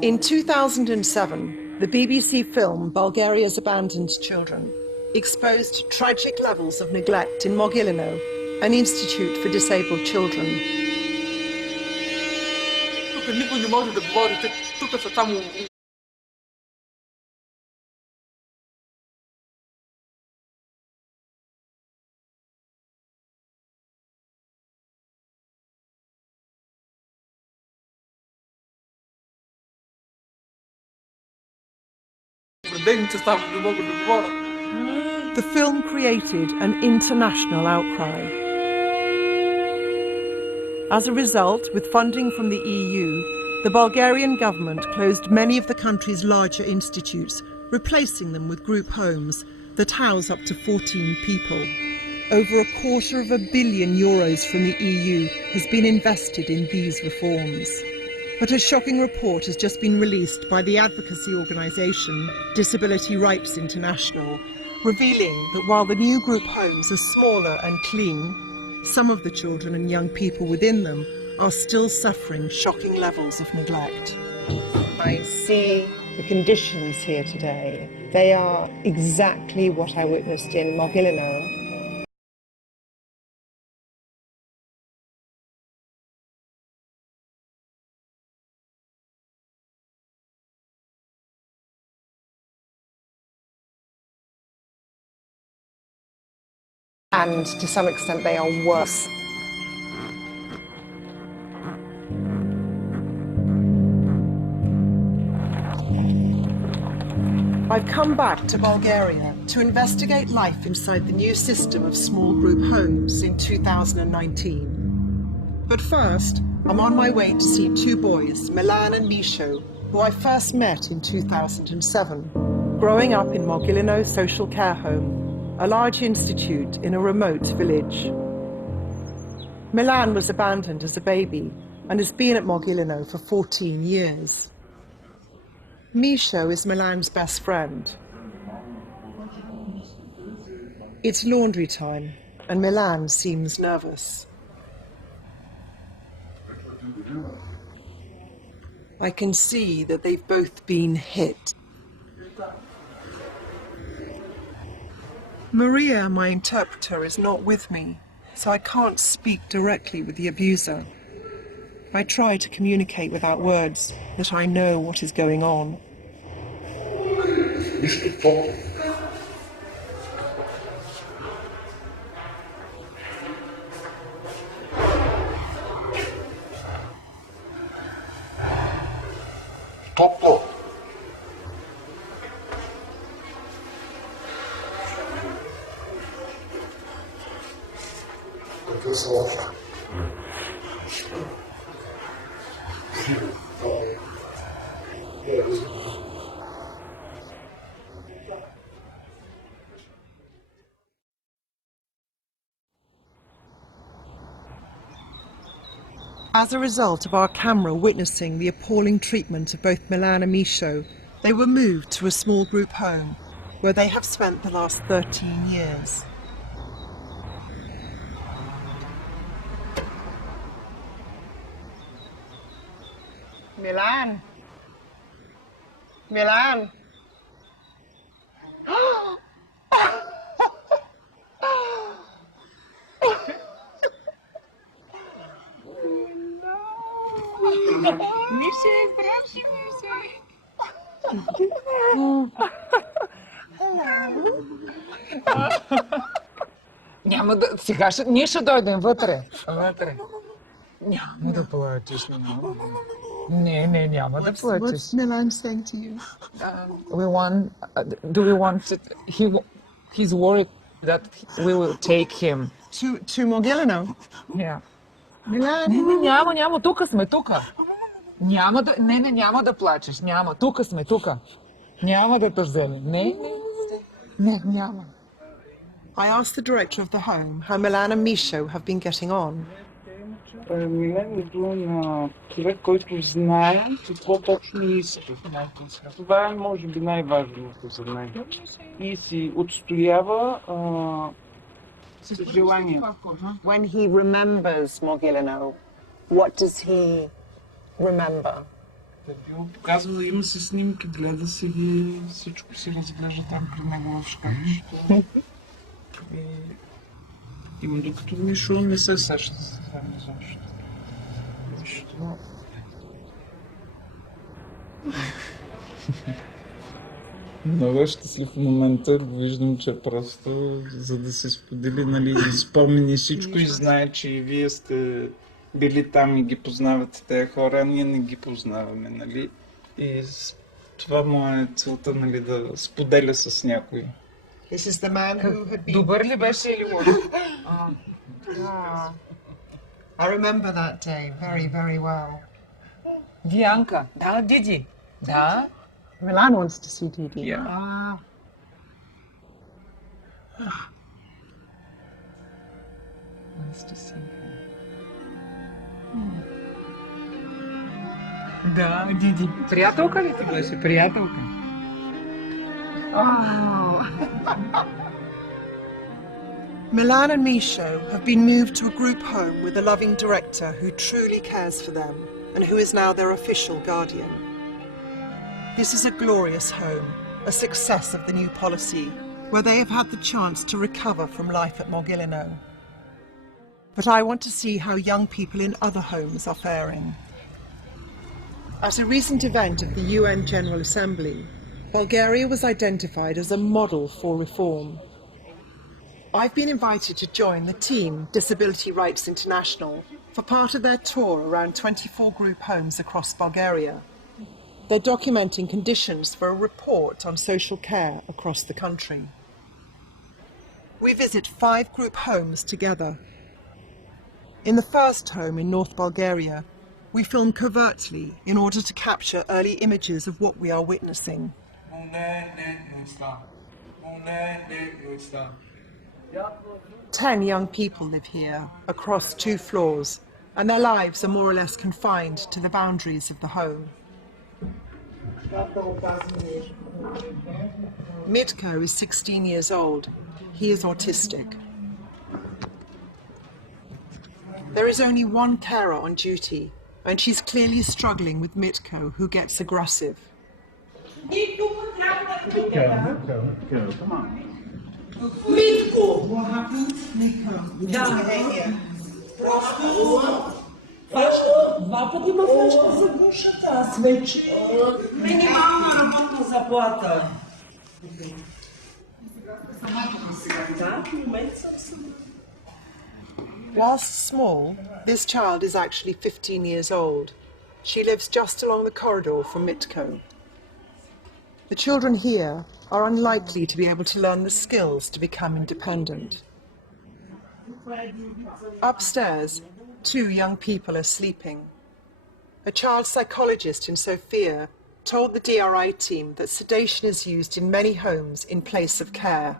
In 2007, the BBC film Bulgaria's Abandoned Children exposed tragic levels of neglect in Mogilino, an institute for disabled children. The film created an international outcry. As a result, with funding from the EU, the Bulgarian government closed many of the country's larger institutes, replacing them with group homes that house up to 14 people. Over €250 million from the EU has been invested in these reforms. But a shocking report has just been released by the advocacy organisation Disability Rights International, revealing that while the new group homes are smaller and clean, some of the children and young people within them are still suffering shocking levels of neglect. I see the conditions here today. They are exactly what I witnessed in Mogilino. And to some extent they are worse. I've come back to Bulgaria to investigate life inside the new system of small group homes in 2019. But first, I'm on my way to see two boys, Milan and Misho, who I first met in 2007, growing up in Mogilino Social Care Home, a large institute in a remote village. Milan was abandoned as a baby and has been at Mogilino for 14 years. Misho is Milan's best friend. It's laundry time, and Milan seems nervous. I can see that they've both been hit. Maria, my interpreter, is not with me, so I can't speak directly with the abuser. I try to communicate without words that I know what is going on. As a result of our camera witnessing the appalling treatment of both Milan and Misho, they were moved to a small group home where they have spent the last 13 years. Milan! Milan! Миша, здравствуй, Миша. Няма да... Сега ще дойдем вътре. Няма да плачеш. Не, няма да плачеш. What's Milan saying to you? He's worried that we will take him. To Mogilino? Yeah. Milan? Няма, тука сме, тука. Няма да плачеш, няма. Тука сме, тука. Няма да те вземе. Не, няма. I asked the director of the home how Milan and Misho have been getting on. Милен идва на човек, който знае какво точно иска. Това е, може би, най-важното за него. И си отстоява желание. When he remembers Mogilino, what does he remember? Е бил показал, има си снимки, гледа си ги, всичко си разглежда там при него в шкафчето. Има докато Мишо не се сеща за това изобщо. Нищо. Много щастлив в момента, виждам, че просто за да се сподели, нали, спомени всичко и знае, че и вие сте били там и ги познавате тези хора, а ние не ги познаваме, нали. И това му е целта, нали, да споделя с някой. This is the man who had been... Добър ли беше или лош? I remember that day very, very well. Дианка. Да, Диди. Да. Milan wants to see Dede. Yeah. Nice to see her. Да, Диди. Приятелка ли ти беше? Приятелка. Milan and Misho have been moved to a group home with a loving director who truly cares for them and who is now their official guardian. This is a glorious home, a success of the new policy, where they have had the chance to recover from life at Mogilino. But I want to see how young people in other homes are faring. At a recent event of the UN General Assembly, Bulgaria was identified as a model for reform. I've been invited to join the team Disability Rights International for part of their tour around 24 group homes across Bulgaria. They're documenting conditions for a report on social care across the country. We visit 5 group homes together. In the first home in North Bulgaria, we film covertly in order to capture early images of what we are witnessing. 10 young people live here across 2 floors, and their lives are more or less confined to the boundaries of the home. Mitko is 16 years old. He is autistic. There is only one carer on duty, and she's clearly struggling with Mitko, who gets aggressive. Mitko! What happened? Mitko. Фашко, 2 пъти ма фашка за душата, аз вече минимална работна заплата. Да, в момент съм сама. Whilst small, this child is actually 15 years old. She lives just along the corridor from Mitko. The children here are unlikely to be able to learn the skills to become independent. Upstairs, 2 young people are sleeping. A child psychologist in Sofia told the DRI team that sedation is used in many homes in place of care.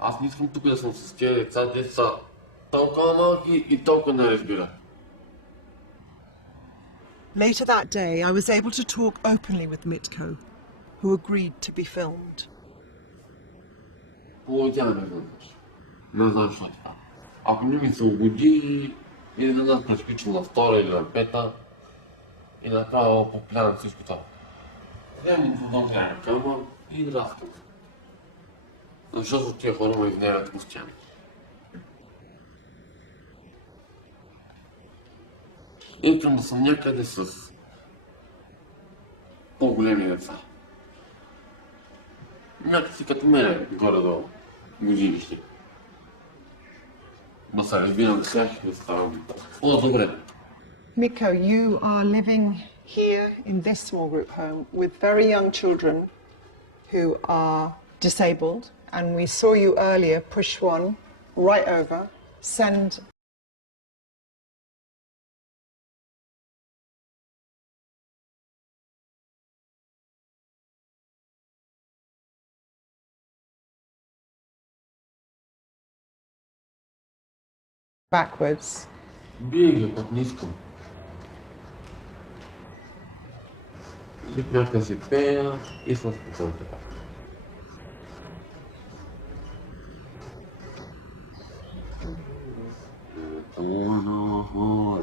Аз не искам тук да съм с тези деца, те са толкова малки и толкова не разбират. Later that day, I was able to talk openly with Mitko, who agreed to be filmed. Получаваме веднъж. Не знам защо е така. Ако не ми се угоди, и веднъж прескочим на 2 или на 5 и направо поплянам всичко това. Вземам продължение къма и разкам. Защото тия хора ме изнервят постоянно. Искам да съм някъде с по-големи деца. Някакси като мене, горе-долу, годинищи. Да се разбирам с тях и да ставам по-добре. Mitko, you are living here in this small group home with very young children who are disabled, and we saw you earlier push one right over, send backwards. Бие ги, пък не искам. Някак си пея и съм спокоен така.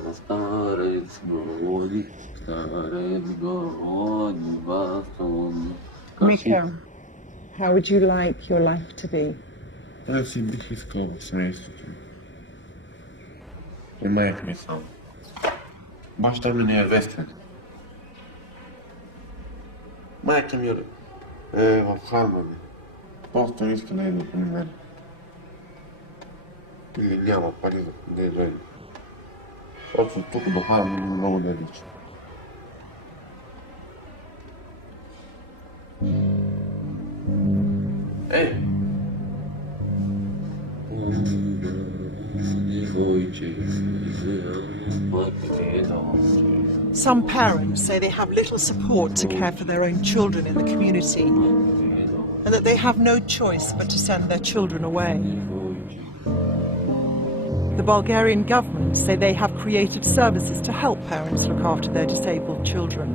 За старец моли, Mika, how would you like your life to be? Аз си бих искал в семейството ми. И майка ми само. Баща ми не е вестник. Майка ми е в Хармони. Просто иска да идва при мен. Или няма пари да я дойде. Защото тук до Хармони много далече. Ей! Some parents say they have little support to care for their own children in the community, and that they have no choice but to send their children away. The Bulgarian government say they have created services to help parents look after their disabled children.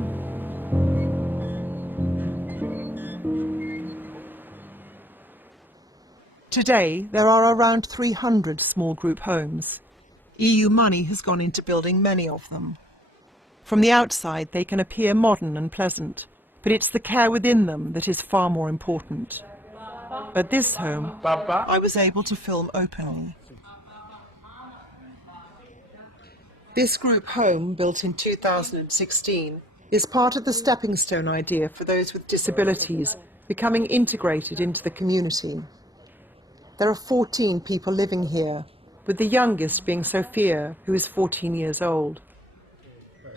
Today, there are around 300 small group homes. EU money has gone into building many of them. From the outside, they can appear modern and pleasant, but it's the care within them that is far more important. At this home, I was able to film openly. This group home, built in 2016, is part of the stepping stone idea for those with disabilities becoming integrated into the community. There are 14 people living here, with the youngest being Sophia, who is 14 years old.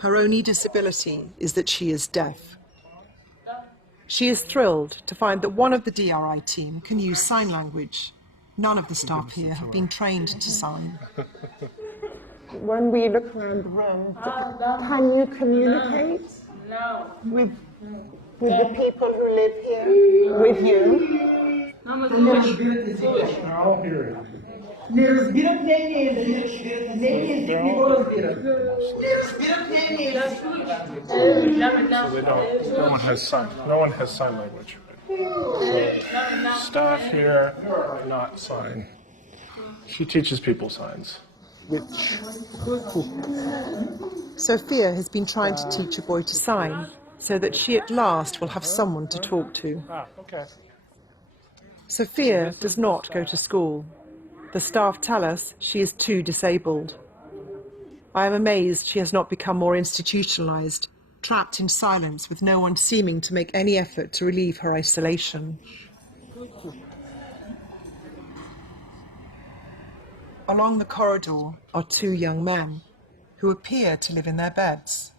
Her only disability is that she is deaf. She is thrilled to find that one of the DRI team can use sign language. None of the staff here have been trained to sign. When we look around the room, can you communicate with the people who live here, with you? Не разбират нейния език, нейния език не го разбират. Не разбират нейния език. No one has sign language. So staff here are not sign. She teaches people signs. Sophia has been trying to teach a boy to sign, so that she at last will have someone to talk to. Okay. Sophia does not go to school. The staff tell us she is too disabled. I am amazed she has not become more institutionalized, trapped in silence with no one seeming to make any effort to relieve her isolation. Along the corridor are two young men who appear to live in their beds.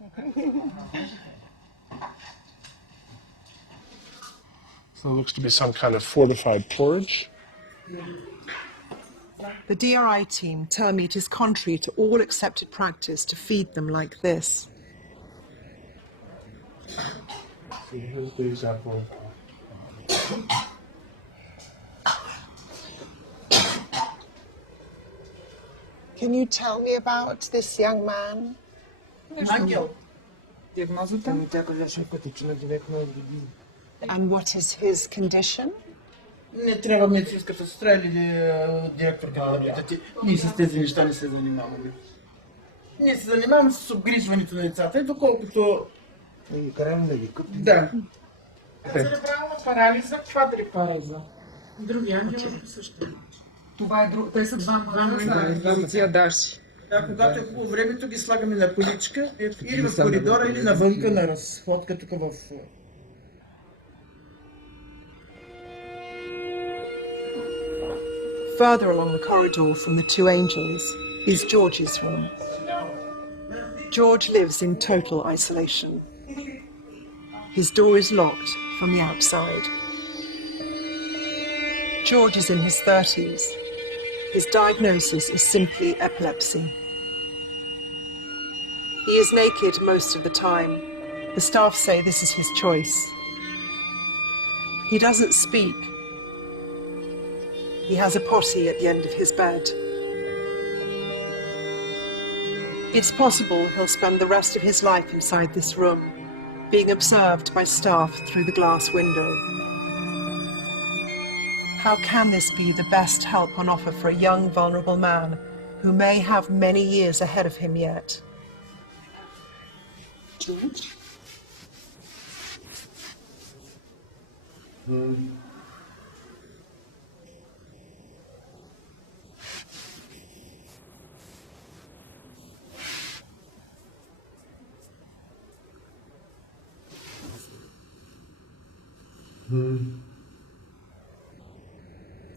So it looks to be some kind of fortified porridge. The DRI team tell me it is contrary to all accepted practice to feed them like this. See, here's the example. Can you tell me about this young man? Ангел. Диагнозата? And what is his condition? Не трябва медицинската сестра или директорка да гледате. Ние с тези неща не се занимаваме. Ние се занимаваме с обгрижването на децата и доколкото... Да. Церебрална парализа, квадрипарализа. Други ангели също. Това е друг. Те са двама диадаши. Да, когато е хубаво времето, ги слагаме на поличка или в коридора, или навънка на разходка, тук в... Further along the corridor from the two angels is George's room. George lives in total isolation. His door is locked from the outside. George is in his 30s. His diagnosis is simply epilepsy. He is naked most of the time. The staff say this is his choice. He doesn't speak. He has a potty at the end of his bed. It's possible he'll spend the rest of his life inside this room, being observed by staff through the glass window. How can this be the best help on offer for a young, vulnerable man who may have many years ahead of him yet? change.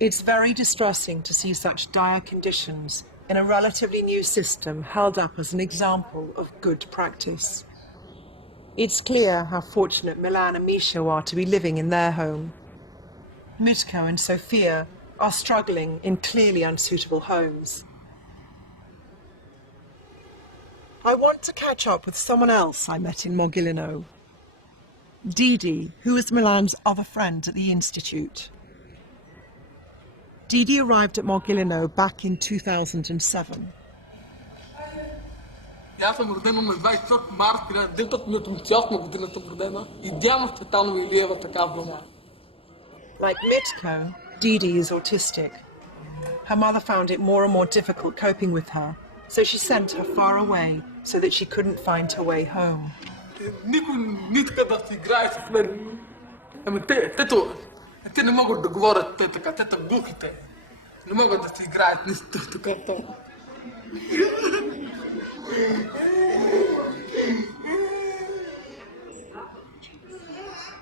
It's very distressing to see such dire conditions in a relatively new system held up as an example of good practice. It's clear how fortunate Milan and Misha are to be living in their home. Mitko and Sofia are struggling in clearly unsuitable homes. I want to catch up with someone else I met in Mogilino. Dede, who is Milan's other friend at the Institute. Dede arrived at Mogilino back in 2007. Аз съм родена на 24 март 1988 година съм родена и Диана Цветанова Илиева така в дома. Like Mitko, Dede is autistic. Her mother found it more and more difficult coping with her, so she sent her far away so that she couldn't find her way home. Никой не иска да се играе с мен. Ами те не могат да говорят така, те са глухите. Не могат да се играят нищо така.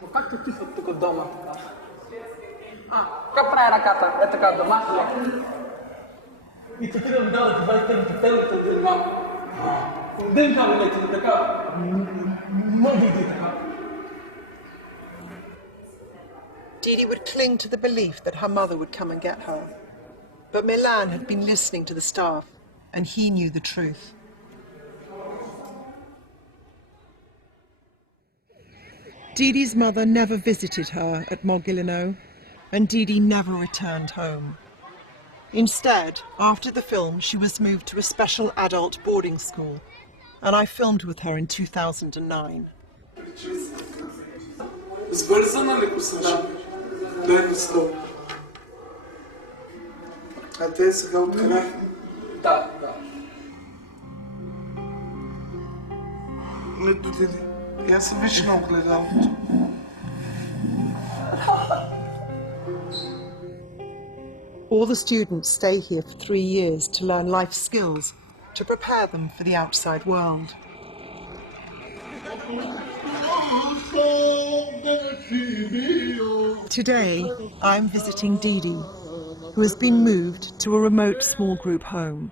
Но как те чувстват тук дома? Как прави ръката? Е така, дома. И те трябва да дадат 27 телата да имам. Ден кавалете така. Мъдите така. Dede would cling to the belief that her mother would come and get her. But Milan had been listening to the staff, and he knew the truth. Dede's mother never visited her at Mogilino, and Dede never returned home. Instead, after the film, she was moved to a special adult boarding school, and I filmed with her in 2009. А те сега откъде? Да. Не дойде. И аз съм вече на огледалото. All the students stay here for 3 years to learn life skills to prepare them for the outside world. Today, I'm visiting Dede, who has been moved to a remote small group home.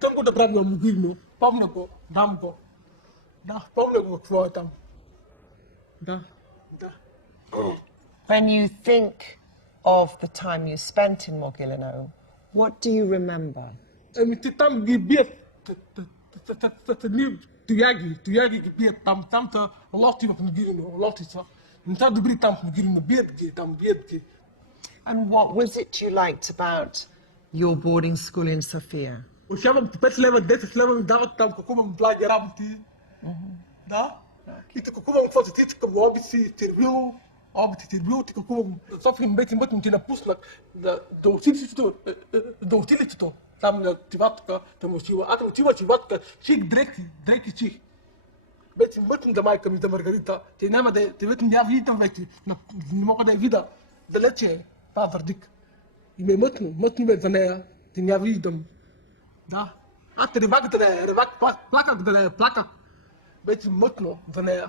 Там го да правя могилно. Помня го, дам го. Да, помня го какво е там. Да. When you think of the time you spent in Mogilino, what do you remember? Ами те там ги бият. Тояги ги бият там. Там са лоти в Могилино. Лоти са. Не са добри там в Могилино. Бият ги. And what was it you liked about your boarding school in Sofia? Отивам по 5 лева, 10 лева ми дават там, купувам благи работи. Да. И те купувам какво се тича към обици, тервило, ти купувам. София ми беше мътно, ти напуснах до училището. Там на тиватка, там учила. Аз учила тиватка, чих дрехи чих. Беше мътно да майка ми, да Маргарита. Те няма да, те вече няма видам вече. Не мога да я видя. Далече е, това върдик. И ме мътно ме за нея. Те няма видам. Да. Аз плаках. Беше мътно за нея.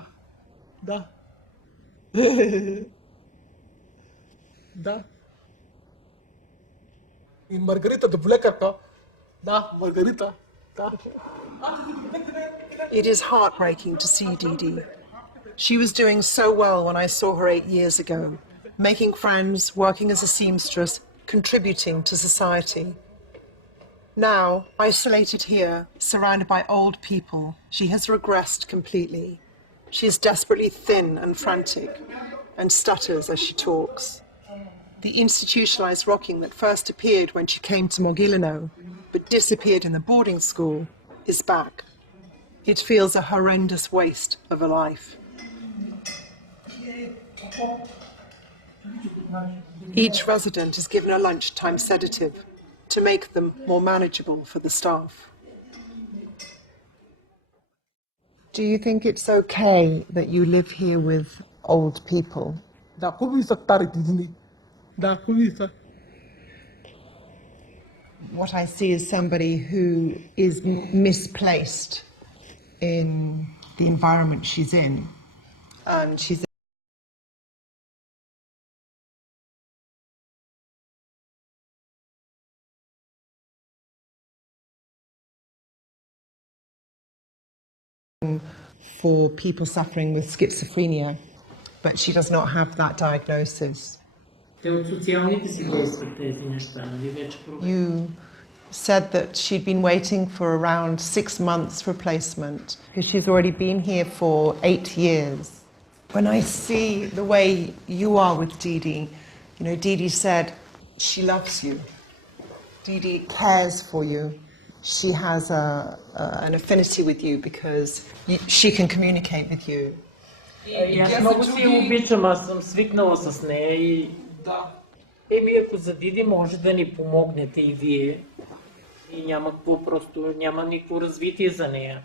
Да. Да. И Маргарита доболекарка. Да, Маргарита. Да. It is heartbreaking to see Dede. She was doing so well when I saw her 8 years ago, making friends, working as a seamstress, contributing to society. Now, isolated here, surrounded by old people, she has regressed completely. She is desperately thin and frantic, and stutters as she talks. The institutionalized rocking that first appeared when she came to Mogilino, but disappeared in the boarding school, is back. It feels a horrendous waste of a life. Each resident is given a lunchtime sedative to make them more manageable for the staff. Do you think it's okay that you live here with old people? Да, хубави са старите жени. Да, хубави са. What I see is somebody who is misplaced in the environment she's in, and she's for people suffering with schizophrenia, but she does not have that diagnosis. Те от социалните си действат тези неща, нали вече You said that she'd been waiting for around 6 months replacement because she's already been here for 8 years. When I see the way you are with Dede, you know, Dede said she loves you. Dede cares for you. She has an affinity with you because she can communicate with you. И аз много си я обичам, аз съм свикнала с нея и... Да. Еми, ако за Диди може да ни помогнете и вие, и няма какво, просто няма никакво развитие за нея.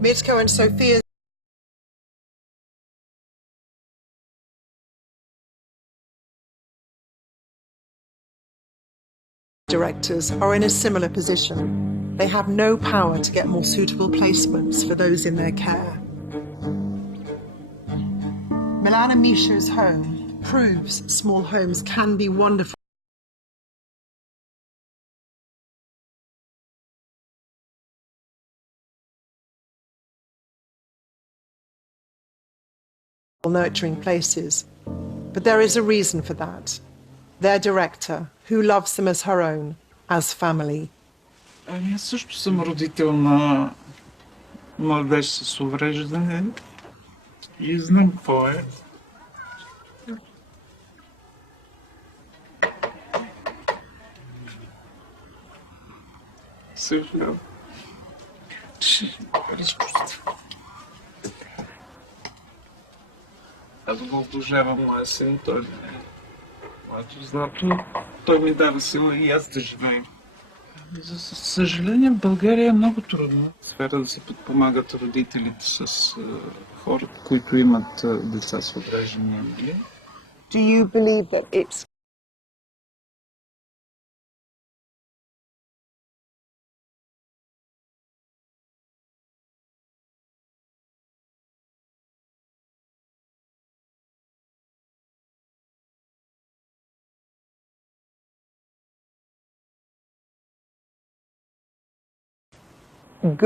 Mirko and Sophia directors are in a similar position. They have no power to get more suitable placements for those in their care. Milana Misha's home proves small homes can be wonderful. Nurturing places, but there is a reason for that. Their director, who loves them as her own, as family. Ами аз също съм родител на младеж с увреждане и знам какво е. Съжалявам. Аз го обожавам моя син, той е младо знато. Той ми дава сила и аз да живея. За съжаление, в България е много трудно в сфера да се подпомагат родителите с хора, които имат деца с увреждания. Do you believe that it's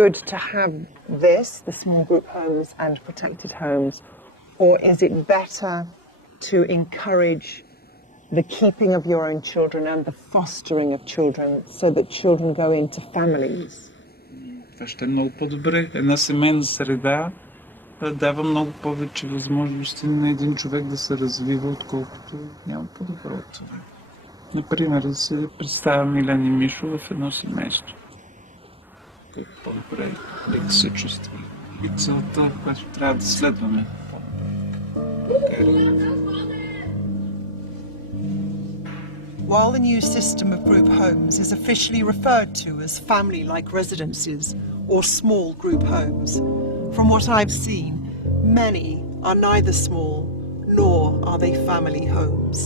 good to have this, the small group homes and protected homes, or is it better to encourage the keeping of your own children and the fostering of children so that children go into families? Това ще е много по-добре. Една семейна среда дава много повече възможности на един човек да се развива, отколкото няма по-добро от това. Например, да се представя Милен и Мишо в едно семейство. По-добре да се чувства. И целта, която трябва да следваме. While the new system of group homes is officially referred to as family-like residences or small group homes, from what I've seen, many are neither small nor are they family homes.